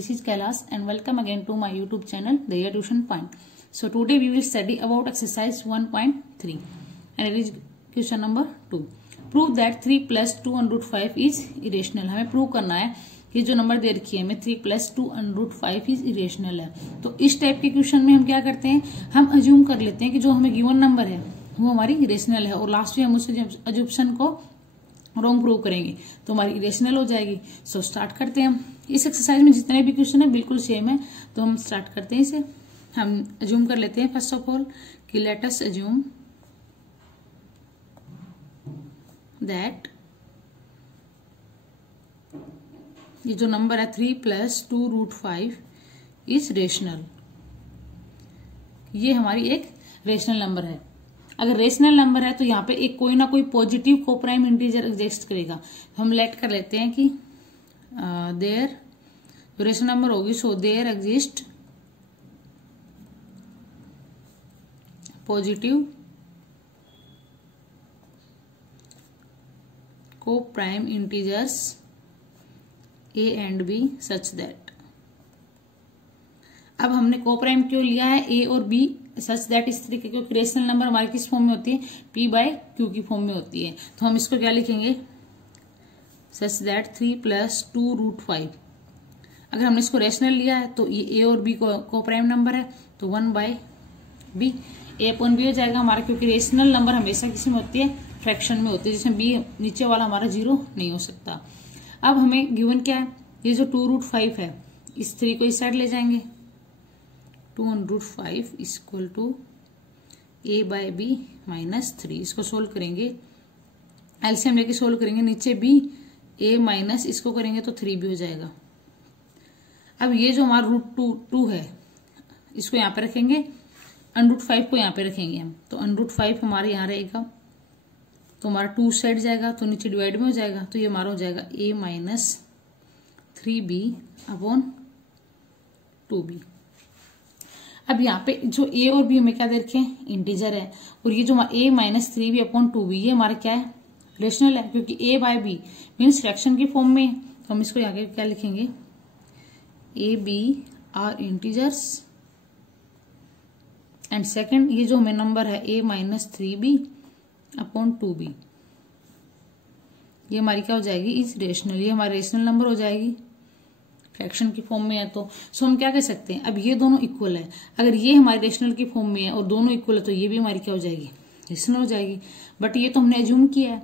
This is Kailash and welcome again to my YouTube channel, The Year Tuition Point. So today we will study about exercise 1.3 and it is question number 2. Prove that 3 plus 2 under root 5 is irrational. हमें prove करना है कि जो number दे रखी है हमें 3 plus 2 under root 5 is irrational है. तो इस टाइप के क्वेश्चन में हम क्या करते हैं, हम अज्यूम कर लेते हैं कि जो हमें गिवन नंबर है वो हमारी इरेशनल है और लास्ट में हम उस अज्यूम्पशन को रॉन्ग प्रूव करेंगे तो हमारी इरेशनल हो जाएगी. सो स्टार्ट करते हैं हम. इस एक्सरसाइज में जितने भी क्वेश्चन है बिल्कुल सेम है तो हम स्टार्ट करते हैं इसे. हम अज्यूम कर लेते हैं फर्स्ट ऑफ ऑल कि लेट अस अज्यूम दैट ये जो नंबर है 3 plus 2 root 5 इज रेशनल. ये हमारी एक रेशनल नंबर है. अगर रेशनल नंबर है तो यहाँ पे एक कोई ना कोई पॉजिटिव कोप्राइम इंटीजर एग्जिस्ट करेगा. हम लेट कर लेते हैं कि देयर रेशनल नंबर होगी so there exist positive coprime integers A and B such that. अब हमने कोप्राइम क्यों लिया है ए और बी सच दैट इस तरीके, क्योंकि रेशनल नंबर हमारे किस फॉर्म में होती है, पी बाय क्यू की फॉर्म में होती है. तो हम इसको क्या लिखेंगे, सच दैट 3 plus 2 root 5. अगर हमने इसको रेशनल लिया है तो ये ए और बी को प्राइम नंबर है तो 1 by B A upon B हो जाएगा हमारा, क्योंकि रेशनल नंबर हमेशा किसी में होती है, फ्रैक्शन में होती है, जिसमें बी नीचे वाला हमारा 0 नहीं हो सकता. अब हमें गिवन क्या है, ये जो 2 root 5 है इस 3 को इस साइड ले जाएंगे. 2 under root 5 is equal to a by b minus 3. इसको सोल्व करेंगे, एलसीएम लेके सोल्व करेंगे, नीचे b a माइनस इसको करेंगे तो 3b हो जाएगा. अब ये जो हमारा √2 है इसको यहाँ पे रखेंगे, अंडर रूट 5 को यहाँ पे रखेंगे हम, तो अंडर रूट 5 हमारे यहाँ रहेगा तो हमारा 2 साइड जाएगा तो नीचे डिवाइड में हो जाएगा तो ये हमारा हो जाएगा a minus 3b upon 2b. अब यहाँ पे जो a और b हमें क्या दे रखे हैं, इंटीजर है, और ये जो a minus 3b upon 2b ये हमारा क्या है, रेशनल है, क्योंकि a by b means fraction की फॉर्म में. तो हम इसको यहाँ क्या लिखेंगे, a b are integers and second ये जो हमें नंबर है a minus 3b upon 2b ये हमारी क्या हो जाएगी, इज रेशनल. ये हमारी रेशनल नंबर हो जाएगी, फ्रैक्शन की फॉर्म में है. तो सो हम क्या कह सकते हैं, अब ये दोनों इक्वल है, अगर ये हमारी रेशनल की फॉर्म में है और दोनों इक्वल है तो ये भी हमारी क्या हो जाएगी, रेशनल हो जाएगी. बट ये तो हमने एज्यूम किया है,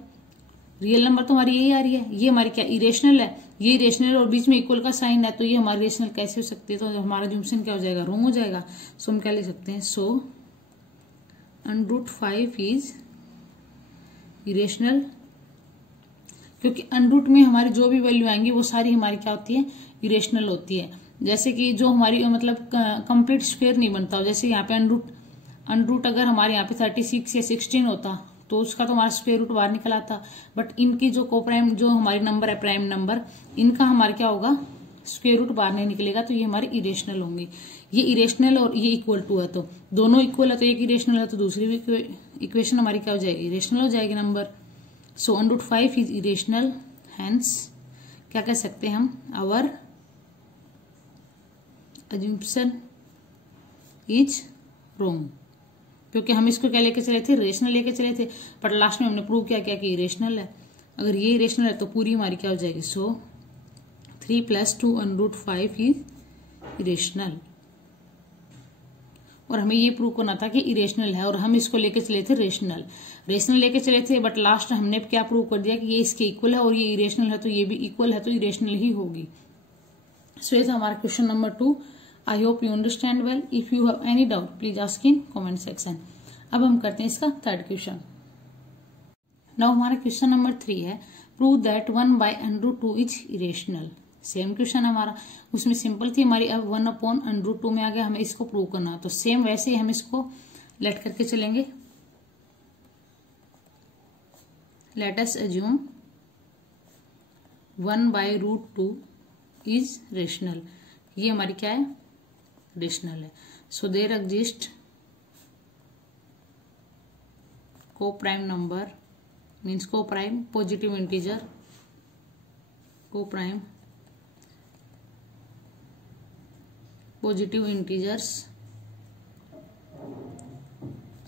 रियल नंबर तो हमारी यही आ रही है, ये हमारी क्या इरेशनल है, ये इरेशनल और बीच में इक्वल का साइन है तो ये हमारी रेशनल कैसे हो सकती है, तो हमारा एज्यूम्पशन क्या हो जाएगा, रॉन्ग हो जाएगा. सो हम क्या लिख सकते हैं, so under root 5 is irrational, क्योंकि अंडर रूट में हमारी जो भी वैल्यू आएंगी वो सारी हमारी क्या होती है, इरेशनल होती है. जैसे कि जो हमारी मतलब कंप्लीट स्क्वायर नहीं बनता, जैसे यहाँ पे अंडर रूट अगर हमारे यहाँ पे 36 या 16 होता तो उसका तो हमारा स्क्वायर रूट बाहर निकल आता. बट इनकी जो कोप्राइम जो हमारी नंबर है प्राइम नंबर, इनका हमारा क्या होगा, स्क्वायर रूट बाहर नहीं निकलेगा तो ये हमारी इरेशनल होंगे. ये इरेशनल और ये इक्वल टू है तो दोनों इक्वल है तो एक इरेशनल है तो दूसरी भी इक्वेशन हमारी क्या हो जाएगी, इरेशनल हो जाएगी number. So under root 5 is irrational, hence क्या कह सकते हैं हम, आवर अज्यूम्पशन इज रॉन्ग, क्योंकि हम इसको क्या लेके चले थे, रेशनल लेके चले थे, पर लास्ट में हमने प्रूव किया क्या कि इरेशनल है. अगर ये इरेशनल है तो पूरी हमारी क्या हो जाएगी, सो 3 plus 2 under root 5 is irrational. और हमें ये प्रूव करना था कि इरेशनल है और हम इसको लेके चले थे रेशनल लेके चले थे, बट लास्ट हमने क्या प्रूव कर दिया कि ये इसके इक्वल है और ये इरेशनल है तो ये भी इक्वल है तो इरेशनल ही होगी. सो ये था हमारा question number 2. I hope you understand well. If you have any doubt please ask in comment section. अब हम करते हैं इसका थर्ड क्वेश्चन. नाउ हमारा क्वेश्चन नंबर 3 है, prove that 1 by under root 2 is irrational. Same question हमारा, उसमें simple थी हमारी, अब 1 upon अंडर रूट 2 में आ गया, हमें इसको प्रूव करना है तो सेम वैसे ही हम इसको लेट करके चलेंगे. Let us assume 1 by root 2 is rational. ये हमारी क्या है, रेशनल है. So there exist coprime number means coprime positive integer, coprime positive integers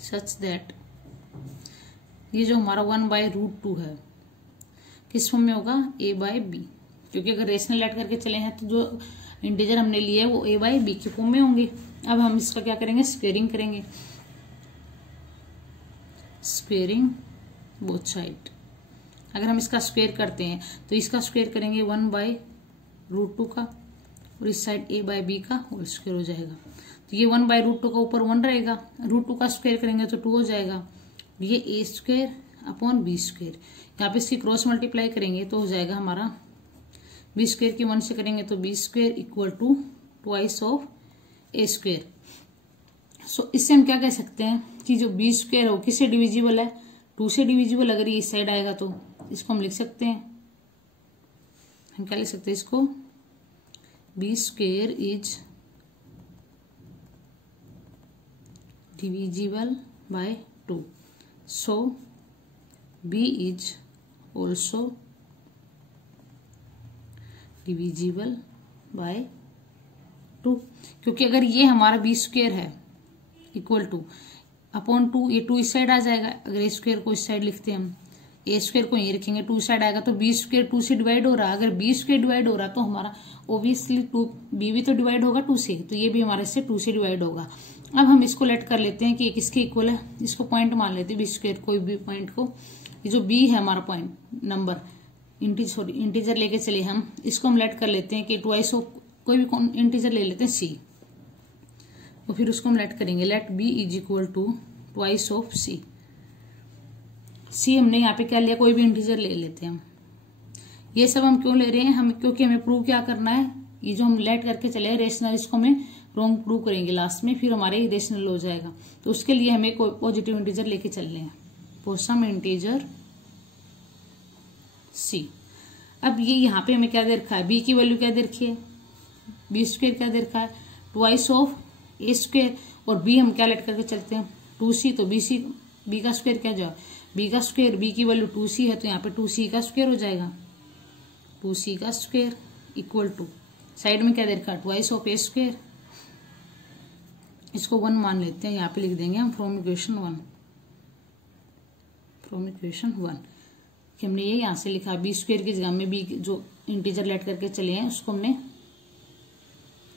such that, ये जो हमारा 1/√2 है किस फॉर्म में होगा, a/b, क्योंकि अगर रेशनल ऐड करके चले हैं तो जो इंटीजर हमने लिए है वो a/b के फॉर्म में होंगे। अब हम इसका क्या करेंगे, स्क्वेयरिंग करेंगे, स्क्वेयरिंग बोथ साइड। अगर हम इसका स्क्वेयर करते हैं तो इसका स्क्वेयर करेंगे 1/√2 का और इस साइड a/b का होल स्क्वेयर हो जाएगा। तो ये 1/√2 का ऊपर 1 रहेगा, √2 का स्क्वेयर करेंगे तो 2 हो जाएगा। ये a² अपॉन b², यहाँ पे इसकी क्रॉस मल्टीप्लाई करेंगे तो हो जाएगा हमारा b² की 1 से करेंगे तो b² equal to twice of a²। So इससे हम क्या कह सकते हैं कि जो b² हो किससे डिविजिबल है, 2 से डिविजिबल। अगर ये इस साइड आएगा तो इसको हम लिख सकते हैं, हम क्या लिख सकते हैं इसको, b² is divisible by 2, so b is also divisible by 2, क्योंकि अगर ये हमारा b² है इक्वल टू अपॉन 2, ये 2 इस साइड आ जाएगा। अगर a² को इस साइड लिखते हैं हम, a² को यही रखेंगे, 2 साइड आएगा तो b² 2 से डिवाइड हो रहा है। अगर b² डिवाइड हो रहा है तो हमारा ऑब्वियसली b भी तो डिवाइड होगा 2 से, तो ये भी हमारे से 2 से डिवाइड होगा। अब हम इसको लेट कर लेते हैं कि ये किसके इक्वल है, इसको पॉइंट मान लेते हैं b², कोई भी पॉइंट को। ये जो b है हमारा पॉइंट नंबर इंटीजर लेके चलिए हम, इसको हम लेट कर लेते हैं कि ट्वाइस ऑफ कोई भी इंटीजर ले लेते हैं c, तो फिर उसको हम लेट करेंगे, let b is equal to twice of c। हमने यहाँ पे क्या लिया, कोई भी इंटीजर ले लेते हैं हम। ये सब हम क्यों ले रहे हैं, हम क्योंकि हमें प्रूव क्या करना है, ये जो हम लेट करके चले रेशनल, इसको हमें रॉन्ग प्रूव करेंगे लास्ट में, फिर हमारे रेशनल हो जाएगा। तो उसके लिए हमें कोई पॉजिटिव इंटीजर लेके चलने हैं, फॉर सम इंटीजर c। अब ये यहाँ पे हमें क्या दे रखा है, b की वैल्यू क्या दे रखी है, b² क्या दे रखा है, ट्वाइस ऑफ a², और b हम क्या लेट करके चलते हैं 2c, तो b का स्क्वायर क्या जाए, b का स्क्वायर, b की वैल्यू 2c है तो यहाँ पे 2c का स्क्वायर हो जाएगा, 2c का स्क्वायर इक्वल टू साइड में क्या दे रखा है, ट्वाइस ऑफ a², इसको 1 मान लेते हैं, यहाँ पे लिख देंगे हम फ्रॉम इक्वेशन 1 कि हमने ये यहाँ से लिखा b² की जगह में b जो इंटीजर लेट करके चले हैं उसको हमने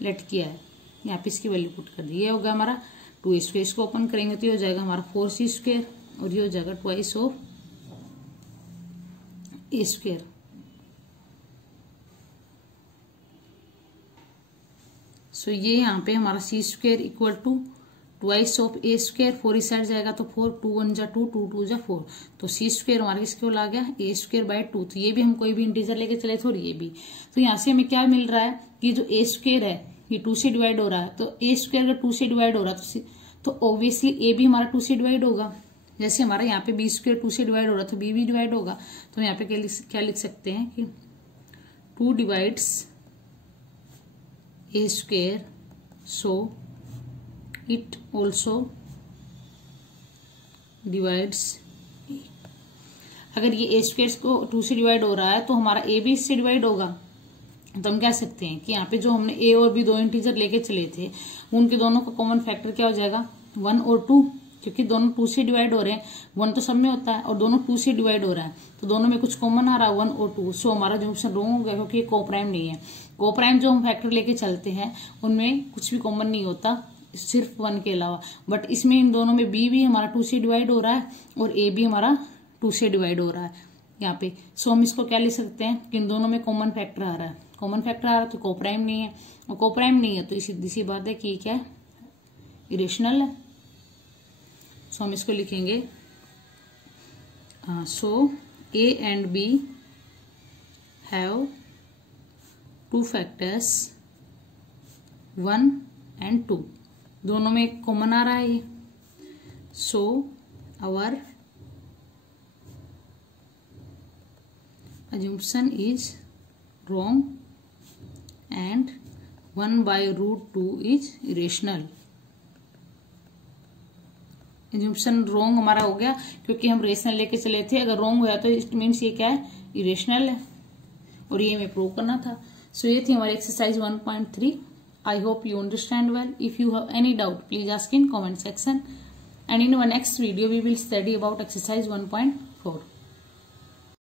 लेट किया है, यहाँ पे इसकी वैल्यू पुट कर दी। ये होगा हमारा 2a², इसको ओपन करेंगे तो ये हो जाएगा हमारा 4c² और ये हो जाएगा ट्वाइस ऑफ a²। सो ये यहाँ पे हमारा c² equal to twice of a², 4 इस साइड जाएगा तो 4, 2 1 जा 2, 2 2 जा 4, तो c² हमारा किसके आ गया, a²/2। तो ये भी हम कोई भी इंटीजर लेके चले थे और ये भी, तो यहाँ से हमें क्या मिल रहा है कि जो a² है ये 2 से डिवाइड हो रहा है, तो a² अगर 2 से डिवाइड हो रहा है तो ऑब्वियसली a भी हमारा 2 से डिवाइड होगा। जैसे हमारा यहाँ पे b² 2 से डिवाइड हो रहा है तो b भी डिवाइड होगा। तो यहाँ पे क्या लिख सकते हैं कि 2 divides a², so it also divides a। अगर ये a² को 2 से डिवाइड हो रहा है तो हमारा a भी इससे डिवाइड होगा। तो हम कह सकते हैं कि यहाँ पे जो हमने a और b 2 इंटीजर लेके चले थे उनके दोनों का कॉमन फैक्टर क्या हो जाएगा, 1 और 2, क्योंकि दोनों 2 से डिवाइड हो रहे हैं, 1 तो सब में होता है और दोनों 2 से डिवाइड हो रहा है, तो दोनों में कुछ कॉमन आ रहा है 1 और 2। सो हमारा जो ऑप्शन रॉन्ग हो गया, क्योंकि ये कोप्राइम नहीं है। कोप्राइम जो हम फैक्टर लेके चलते हैं उनमें कुछ भी कॉमन नहीं होता सिर्फ 1 के अलावा, बट इसमें इन दोनों में b भी हमारा 2 से डिवाइड हो रहा है और a भी हमारा 2 से डिवाइड हो रहा है यहाँ पे। सो हम इसको क्या लिख सकते हैं कि इन दोनों में कॉमन फैक्टर आ रहा है, कॉमन फैक्टर आ रहा है तो कोप्राइम नहीं है, और कोप्राइम नहीं है तो सीधी सी बात है कि क्या है, इरेशनल है। सो हम इसको लिखेंगे, so a and b have 2 factors 1 and 2, दोनों में कॉमन आ रहा है ये। So our assumption is wrong and 1/√2 is irrational। assumption wrong हमारा हो गया क्योंकि हम रेशनल लेके चले थे, अगर wrong हुआ तो इट मीन्स ये क्या है, इरेशनल है, और ये हमें प्रूव करना था। सो ये थी हमारी exercise 1.3 I hope you understand well. If you have any doubt, please ask in comment section. And in our next video, we will study about exercise 1.4.